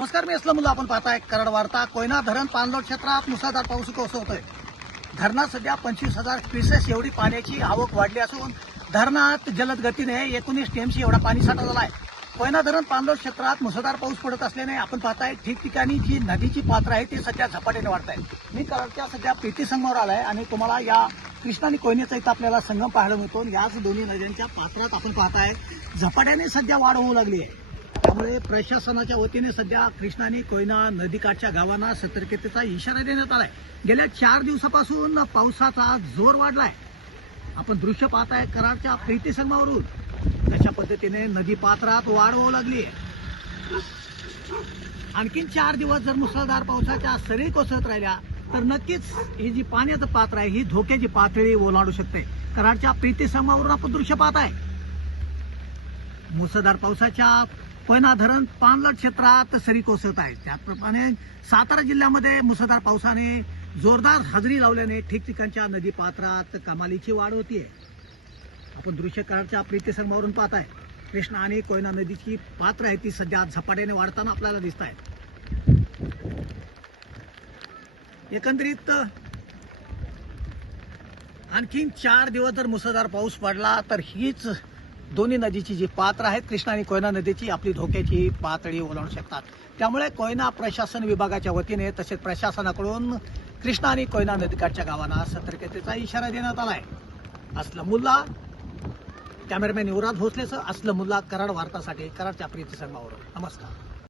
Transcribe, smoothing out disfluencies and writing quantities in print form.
नमस्कार, मी असलमुल्ला. आपण पाहताय कराड वार्ता. कोयना धरण पाणलोट क्षेत्रात मुसळधार पाऊस कोसळतोय. धरणात सध्या 25,000 क्युसेस एवढी पाण्याची आवक वाढली असून धरणात जलद गतीने 19 टीएमसी एवढा पाणी साठा झाला आहे. कोयना धरण पाणलोट क्षेत्रात मुसळधार पाऊस पडत असल्याने आपण पाहताय ठिकठिकाणी जी नदीची पात्र आहे ती सध्या झपाट्याने वाढत आहे. मी कराडच्या सध्या प्रीती संगमावर आलाय आणि तुम्हाला या कृष्णा आणि कोयनेचा इथं आपल्याला संगम पाहायला मिळतो. याच दोन्ही नद्यांच्या पात्रात आपण पाहताय झपाट्याने सध्या वाढ होऊ लागली आहे. त्यामुळे प्रशासनाच्या वतीने सध्या कृष्णा आणि कोयना नदीकाठच्या गावांना सतर्कतेचा इशारा देण्यात आलाय. गेल्या 4 दिवसापासून पावसाचा जोर वाढलाय. आपण दृश्य पाहताय कराडच्या प्रीती संगमावरून कशा पद्धतीने नदी पात्रात वाढ होऊ लागली आहे. आणखीन 4 दिवस जर मुसळधार पावसाच्या सरी कोसळत राहिल्या तर नक्कीच ही जी पाण्याचं पात्र आहे ही धोक्याची पातळी ओलांडू शकते. कराडच्या प्रीती संगमावरून आपण दृश्य पाहताय. मुसळधार पावसाच्या कोयना धरण पाणलोट क्षेत्रात सरी कोसळत आहे. त्याचप्रमाणे सातारा जिल्ह्यामध्ये मुसळधार पावसाने जोरदार हजेरी लावल्याने ठिकठिकाणच्या नदी पात्रात कमालीची वाढ होतीये. आपण दृश्य कराडच्या प्रीती संगमावरून पाहताय. कृष्णा आणि कोयना नदीची पात्र आहे ती सध्या झपाट्याने वाढताना आपल्याला दिसत आहे. एकंदरीत आणखीन 4 दिवस जर मुसळधार पाऊस पडला तर हीच दोन्ही नदीची जी पात्र आहेत कृष्णा आणि कोयना नदीची आपली धोक्याची पातळी ओलांडू शकतात. त्यामुळे कोयना प्रशासन विभागाच्या वतीने तसेच प्रशासनाकडून कृष्णा आणि कोयना नदीकाठच्या गावांना सतर्कतेचा इशारा देण्यात आलाय. असलमुल्ला, कॅमेरामॅन युवराज भोसलेसह असलमुल्ला, कराड वार्तासाठी कराडच्या प्रीती संगमावरून. नमस्कार.